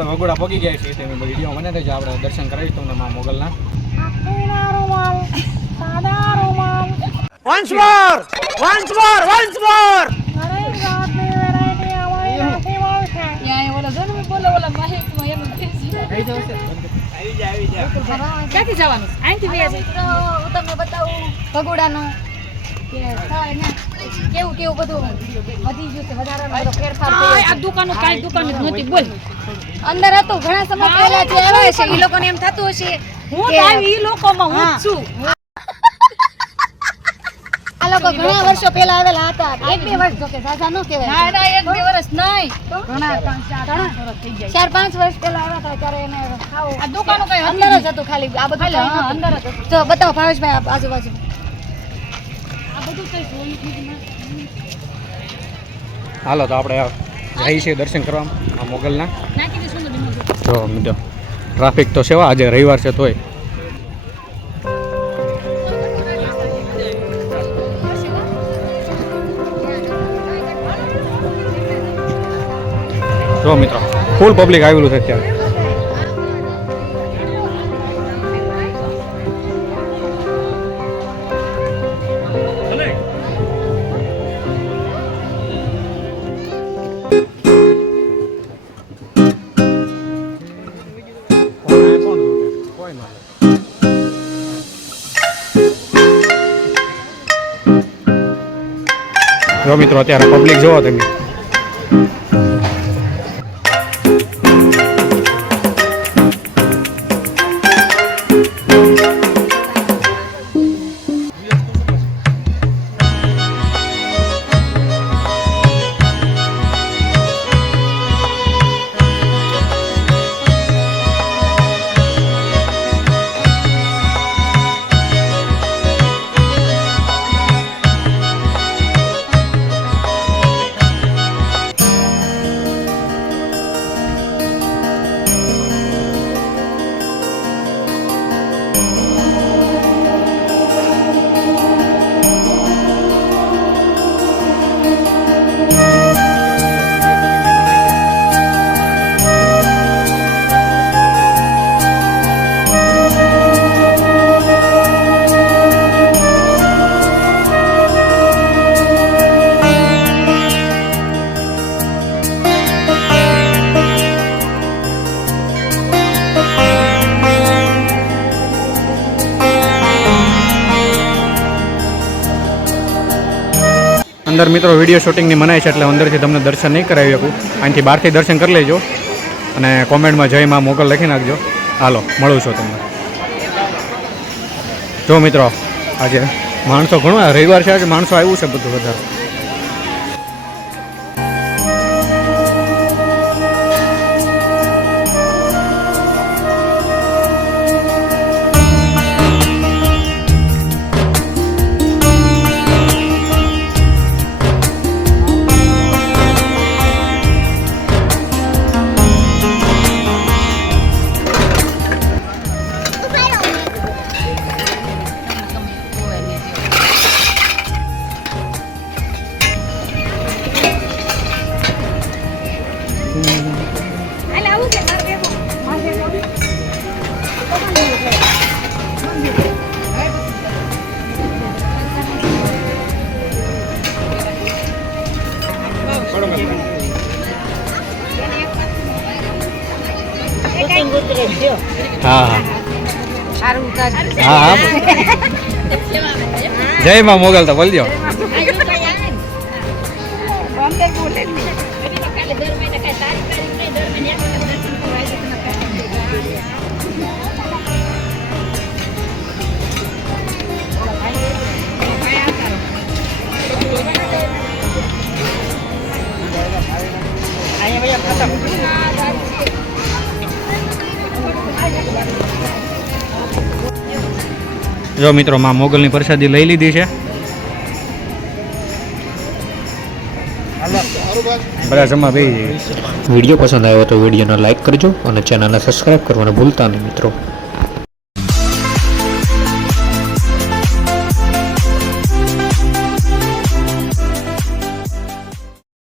આપણે વગોડા પગી ગયા છીએ તમે વિડીયો મને તો આપણે દર્શન કરાવી તમને માં મોગલના once more ક્યાંથી જવાનું અહીંથી તમને બતાવું ભગોડાનું કેવું કેવું બધું વધી ગયું છે વધારાનો ફેરફાર થયો આ દુકાનો કાઈ દુકાન જ નહોતી બોલ અંદર હતું ઘણા સમય પહેલા જે આવ્યા છે ઈ લોકોને એમ થતું હશે હું આવી ઈ લોકોમાં હું છું આ લોકો ઘણા વર્ષો પહેલા આવેલા હતા 1-2 વર્ષ જોકે સાજા ન કહેવાય ના 1-2 વર્ષ નહીં ઘણા 4-5 વર્ષ પહેલા આવ્યા હતા ત્યારે એને ખાવું આ દુકાનો કઈ અંદર જ હતું ખાલી આ બધું અંદર જ હતું તો બતાવો ભાવેશભાઈ આજુબાજુ હાલો તો આપણે જઈએ છીએ દર્શન કરવા આ મોગલના જો મિત્રો ટ્રાફિક તો સેવા આજે રવિવાર છે તોય જો મિત્રો ફૂલ પબ્લિક આવેલું છે અત્યારે જો મિત્રો અત્યારે પબ્લિક જોવો તમે અંદર મિત્રો વિડીયો શૂટિંગની મનાય છે એટલે અંદરથી તમને દર્શન નહીં કરાવી શકું અહીંથી બહારથી દર્શન કરી લેજો અને કોમેન્ટમાં જય માં મોગલ લખી નાખજો હાલો મળું છું તમને જો મિત્રો આજે માણસો ઘણું રવિવાર છે આજે માણસો આવ્યું છે બધું વધારે હા હા જય માં મોગલ તો બોલજો જો મિત્રો માં મોગલની પ્રસાદી લઈ લીધી છે બધા જમા બેસી. વિડીયો પસંદ આવ્યો તો વિડીયોને લાઈક કરજો અને ચેનલને સબસ્ક્રાઈબ કરવાનું ભૂલતા નહીં મિત્રો.